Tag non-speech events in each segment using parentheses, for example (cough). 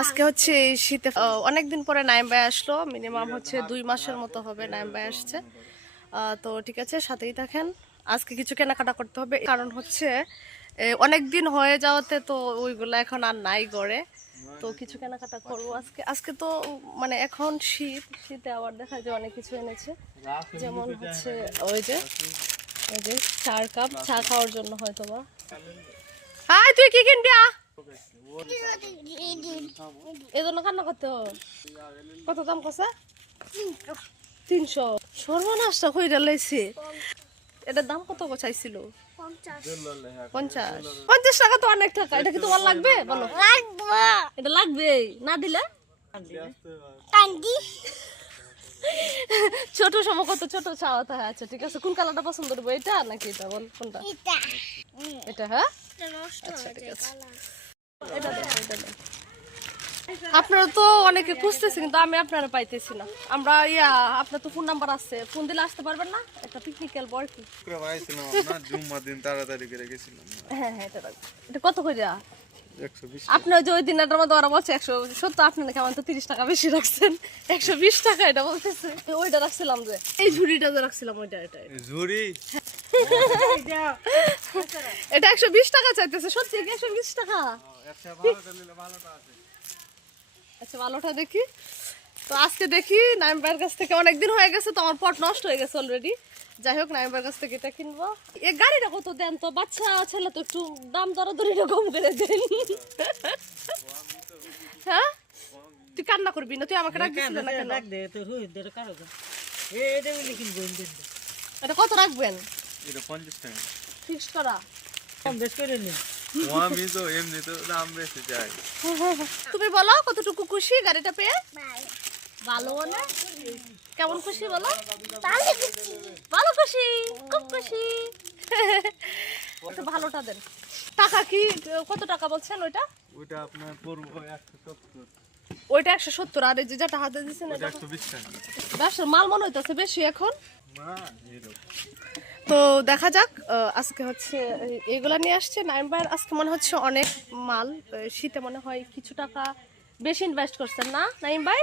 আজকে হচ্ছে এই শীতে অনেকদিন পরে নাইম ভাই আসলো। মিনিমাম হচ্ছে দুই মাসের মতো হবে নাইম ভাই আসছে। তো ঠিক আছে সাথেই থাকেন। আজকে কিছু কেনাকাটা করতে হবে। কারণ হচ্ছে অনেক দিন হয়ে যাওয়াতে তো ওইগুলো এখন আর নাই গড়ে। তো কিছু কেনাকাটা করব আজকে। আজকে তো মানে এখন শীত শীতে আবার দেখা যায় অনেক কিছু এনেছে। যেমন হচ্ছে ওই যে ওই যে চার কাপ চা খাওয়ার জন্য হয়তো বা হাই তুই কি কিনবি কান্না করতে কত দাম কষা তিনশো। সর্বনাশটা কইরা লাইছে। এটার দাম কত চাইছিল? পঞ্চাশ। পঞ্চাশ টাকা তো অনেক টাকা। এটা কি তোমার লাগবে? বলো। এটা লাগবে না দিলে? ছোট সময় কত ছোট চাওয়া থাকে আচ্ছা ঠিক আছে? কোন কালারটা পছন্দ করব? এটা নাকি এটা? বল কোনটা? এটা। হ্যাঁ? আচ্ছা ঠিক আছে। আপনারা তো অনেকে খুঁজতেছে কিন্তু আমি আপনারা পাইতেছি না। আমরা ইয়া আপনার তো ফোন নাম্বার আছে। ফোন দিলে আসতে পারবেন না? একটা পিকনিক খেলব আর কি। শুক্রবার আপনার জুম্মা দিন তাড়াতাড়ি করে গেছিলাম। হ্যাঁ হ্যাঁ। এটা কত করে যে ওই দিনটার মধ্যে ওরা বলছে একশো সত্তর আপনি নাকি আমার তো তিরিশ টাকা বেশি রাখছেন। একশো বিশ টাকা এটা বলতেছে। ওইটা রাখছিলাম যে এই ঝুড়িটা যে রাখছিলাম ওইটা এটা ঝুড়ি? এটা একশো বিশ টাকা চাইতেছে সত্যি একশো বিশ টাকা। আচ্ছা ভালোটা দেখি। তো আজকে দেখি নাইম ভাইয়ের কাছ থেকে অনেক দিন হয়ে গেছে তো আমার পট নষ্ট হয়ে গেছে অলরেডি যাই হোক নাইম ভাইয়ের কাছ থেকে এটা কিনবো। এই গাড়িটা কত দেন তো? বাচ্চা ছেলে তো একটু দাম দরাদরিটা কম করে দেন। হ্যাঁ? তুই কান্না করবি না? তুই আমাকে রাখবি না কেন? এটা কত রাখবেন? এটা পঞ্চাশ টাকা। ফিক্স করা? ও আমি তো এমনি তো দাম বেশি চাই। তুমি বলো কতটুকু খুশি গাড়িটা পেয়ে? ভালো না কেমন খুশি বলো? ভালো খুশি খুব খুশি। একটু ভালোটা দেন। টাকা কি কত টাকা বলছেন ওইটা? ওইটা আপনার পড়ব একশো সত্তর। ওইটা একশো সত্তর আর এই যে যেটা হাতে ওইটা একশো বিশ টাকা। ব্যবসার মাল মনে হইতেছে বেশি এখন। তো দেখা যাক আজকে হচ্ছে এগুলা নিয়ে আসছে নাইম ভাইয়ের। আজকে মনে হচ্ছে অনেক মাল শীতে মনে হয় কিছু টাকা বেশি ইনভেস্ট করছেন না নাইম ভাই?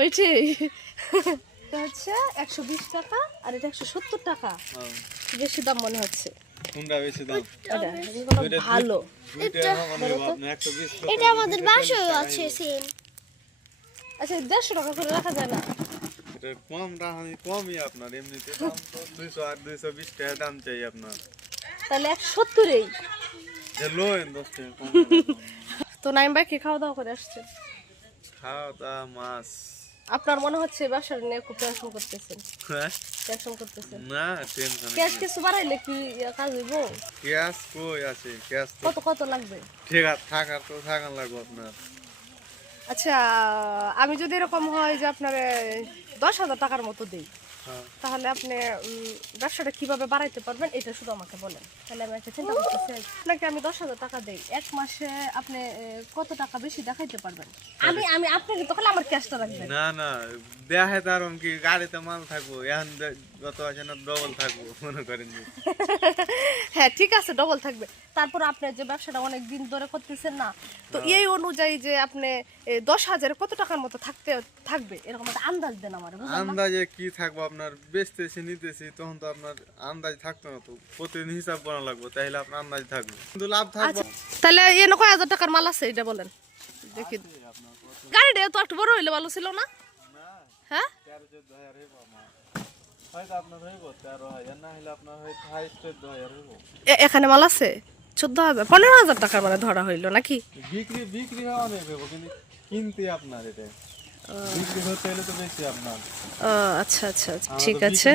ওইটি এটা হচ্ছে একশো বিশ টাকা আর এটা একশো সত্তর টাকা। হ্যাঁ। বেশি দাম মনে হচ্ছে। দাম? ভালো। এটা আমাদের বাসায় আছে সেম। আচ্ছা দেড়শো টাকা করে রাখা যায় না? এটা কম রাখা কমই আপনার। এমনিতে দাম তো দুইশো আর দুইশো বিশ টাকা দাম চাই আপনার। তাহলে একশো সত্তরেই। তো নাইম ভাই কি খাওয়া দাওয়া করে আসছে। খাওয়া দাওয়া মাছ। আপনার মনে হচ্ছে ব্যবসা নিয়ে খুব টেনশন করতেছেন? হ্যাঁ? টেনশন করতেছেন? না টেনশন ক্যাশ কিছু বাড়াইলে কি কাজ হইব? ক্যাশ কই আছে? ক্যাশ কত কত লাগবে? ঠিক আছে থাকার তো থাকার লাগবে আপনার। আচ্ছা আমি যদি এরকম হয় যে আপনার দশ হাজার টাকার মতো দিই। তাহলে আপনি ব্যবসাটা কীভাবে বাড়াইতে পারবেন এটা শুধু আমাকে বলেন। তাহলে আমি একটা চিন্তা করতেছি। আপনাকে আমি দশ হাজার টাকা দেই। এক মাসে আপনি কত টাকা বেশি দেখাইতে পারবেন? আমি আমি আপনাকে তখন আমার ক্যাশটা রাখবেন। না না দেখে তার কি গাড়িতে মাল থাকব এখন যত আছে না ডবল থাকব মনে করেন (laughs) হ্যাঁ ঠিক আছে ডবল থাকবে। তারপর আপনি যে ব্যবসাটা অনেক দিন ধরে করতেছেন না তো এই অনুযায়ী যে আপনি দশ হাজারে কত টাকার মতো থাকতে থাকবে? এরকম একটা আন্দাজ দেন আমার আন্দাজে কি থাকব আপনার বেচতেছি নিতেছি তখন তো আপনার আন্দাজ থাকতো না তো। প্রতিদিন হিসাব করা লাগবে তাহলে আপনার আন্দাজ থাকবে। কিন্তু লাভ থাকবে। তাহলে এনে কয় হাজার টাকার মাল আছে এটা বলেন। দেখি। গাড়িটা তো একটু বড় হইলে ভালো ছিল না? হ্যাঁ? এ- এখানে মাল আছে? চোদ্দ হাজার পনেরো হাজার টাকার মানে ধরা হইল নাকি? বিক্রি বিক্রি হওয়া নেই কিন্তু কিনতে আপনার এটা। ও, আচ্ছা আচ্ছা আচ্ছা, ঠিক আছে।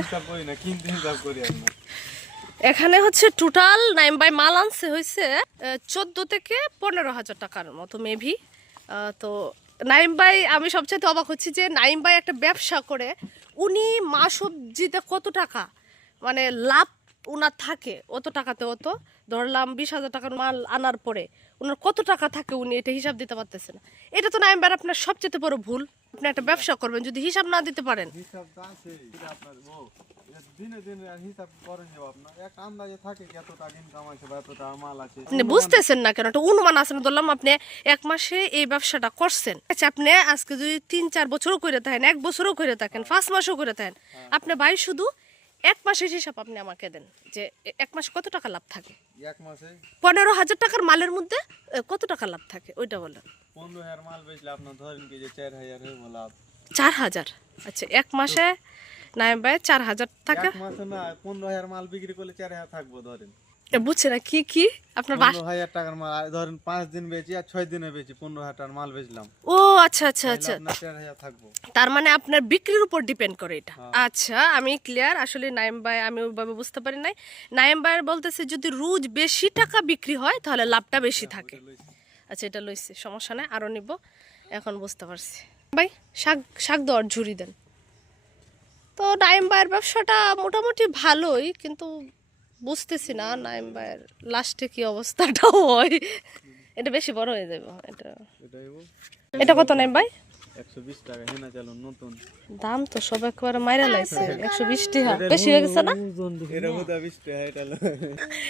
এখানে হচ্ছে টোটাল নাইম বাই মাল আনছে হয়েছে চোদ্দ থেকে পনেরো হাজার টাকার মতো মেবি তো নাইম ভাই আমি সবচাইতে অবাক হচ্ছি যে নাইম ভাই একটা ব্যবসা করে উনি মা সবজিতে কত টাকা? মানে লাভ উনার থাকে অত টাকাতে অত। ধরলাম বিশ হাজার টাকার মাল আনার পরে ওনার কত টাকা থাকে উনি এটা হিসাব দিতে পারতেছে না। এটা তো নাইম ভাই আপনার সবচেয়ে বড় ভুল। আপনি একটা ব্যবসা করবেন যদি হিসাব না দিতে পারেন। হিসাব আপনার ও দিনে দিনে আর হিসাব করেন আপনার এক আন্দাজে থাকে ইনকাম আছে বা মাল আছে। আপনি বুঝতেছেন না কেন? একটা অনুমান আছে না ধরলাম আপনি এক মাসে এই ব্যবসাটা করছেন। আচ্ছা আপনি আজকে যদি তিন চার বছরও করে থাকেন এক বছরও করে থাকেন পাঁচ মাসও করে থাকেন আপনি ভাই শুধু এক মাসের হিসাব আপনি আমাকে দেন যে এক মাসে কত টাকা লাভ থাকে? এক মাসে? পনেরো হাজার টাকার মালের মধ্যে কত টাকা লাভ থাকে? ওইটা বলেন। পনেরো হাজার মাল বেচলে আপনার ধরেন কি যে চার হাজার লাভ। চার হাজার? আচ্ছা এক মাসে নাই ভাই চার হাজার থাকে? এক মাসে না পনেরো হাজার মাল বিক্রি করলে চার হাজার থাকব ধরেন। বুঝছে না কি কি? আপনার বাস হাজার টাকার মাল ধরেন পাঁচ দিন বেচি আর ছয় দিনে বেচি পনেরো হাজার টাকার মাল বেচলাম। ও আচ্ছা আচ্ছা আচ্ছা। থাকব। তার মানে আপনার বিক্রির উপর ডিপেন্ড করে এটা। হ্যাঁ। আচ্ছা আমি ক্লিয়ার আসলে নাইম ভাই আমি ওইভাবে বুঝতে পারি নাই। নাইম ভাইয়ের বলতেছে যদি রোজ বেশি টাকা বিক্রি হয় তাহলে লাভটা বেশি থাকে। আচ্ছা এটা লইছি সমস্যা নাই আরও নিব। এখন বুঝতে পারছি। ভাই শাক শাক দেওয়ার ঝুড়ি দেন। তো নাইম ভাইয়ের ব্যবসাটা মোটামুটি ভালোই কিন্তু বুঝতেছি না নাইম ভাইয়ের লাস্টে কি অবস্থাটা হয়। এটা বেশি বড় হয়ে যাবে এটা। এটা কত নাইম ভাই? দাম তো সব একবারে মাইরা লাগছে একশো বিশ টাকা বেশি হয়ে গেছে না?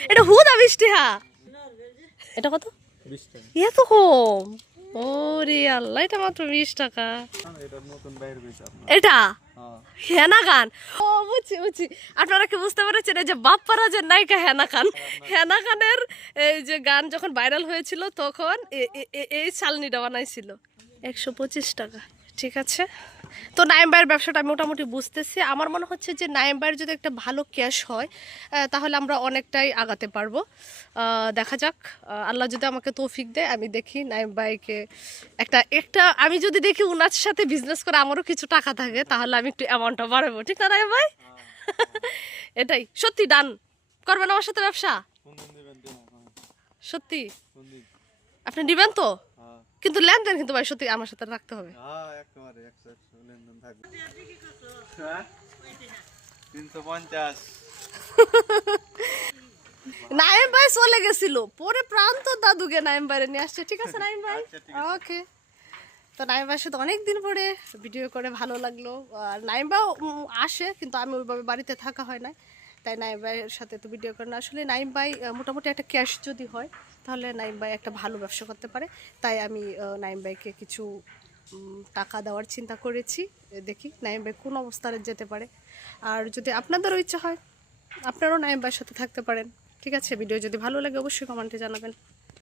এটা হুদা বিশ টাকা এটা কত? ইয়ে তো কম। ওরে আল্লাহ এটা মাত্র বিশ টাকা। এটা হ্যাঁ। হেনা গান ও বুঝছি বুঝছি। আপনারা কি বুঝতে পেরেছেন এই যে বাপ্পারা যে নায়িকা হেনা খান? হেনা খানের এই যে গান যখন ভাইরাল হয়েছিল তখন এই শালনিটা বানাইছিল। একশো পঁচিশ টাকা। ঠিক আছে? তো নাইম ভাইয়ের ব্যবসাটা আমি মোটামুটি বুঝতেছি। আমার মনে হচ্ছে যে নাইম ভাইয়ের যদি একটা ভালো ক্যাশ হয় তাহলে আমরা অনেকটাই আগাতে পারব। দেখা যাক। আল্লাহ যদি আমাকে তৌফিক দেয় আমি দেখি নাইম ভাইকে একটা একটা আমি যদি দেখি উনার সাথে বিজনেস করে আমারও কিছু টাকা থাকে তাহলে আমি একটু অ্যামাউন্টটা বাড়াবো। ঠিক না নাইম ভাই এটাই। সত্যি ডান। করবেন আমার সাথে ব্যবসা? সত্যি? আপনি দিবেন তো? হ্যাঁ কিন্তু লেনদেন কিন্তু ভাই সত্যি আমার সাথে রাখতে হবে। হ্যাঁ? নাইম ভাই চলে গেছিল। পরে প্রান্ত দাদুকে নাইম ভাইরে নিয়ে আসছে। ঠিক আছে নাইম ভাই? আচ্ছা, ওকে তো নাইম ভাইয়ের সাথে অনেক দিন পরে ভিডিও করে ভালো লাগল। আর নাইম ভাই আসে কিন্তু আমি ওইভাবে বাড়িতে থাকা হয় না তাই নাইম ভাইয়ের সাথে তো ভিডিও করেন। আসলে নাইম ভাই মোটামুটি একটা ক্যাশ যদি হয়, তাহলে নাইম ভাই একটা ভালো ব্যবসা করতে পারে। তাই আমি নাইম ভাইকে কিছু টাকা দেওয়ার চিন্তা করেছি। দেখি নাইম ভাই কোন অবস্থানে যেতে পারে। আর যদি আপনাদেরও ইচ্ছা হয়, আপনারাও নাইম ভাইয়ের সাথে থাকতে পারেন। ঠিক আছে, ভিডিও যদি ভালো লাগে অবশ্যই কমেন্টে জানাবেন।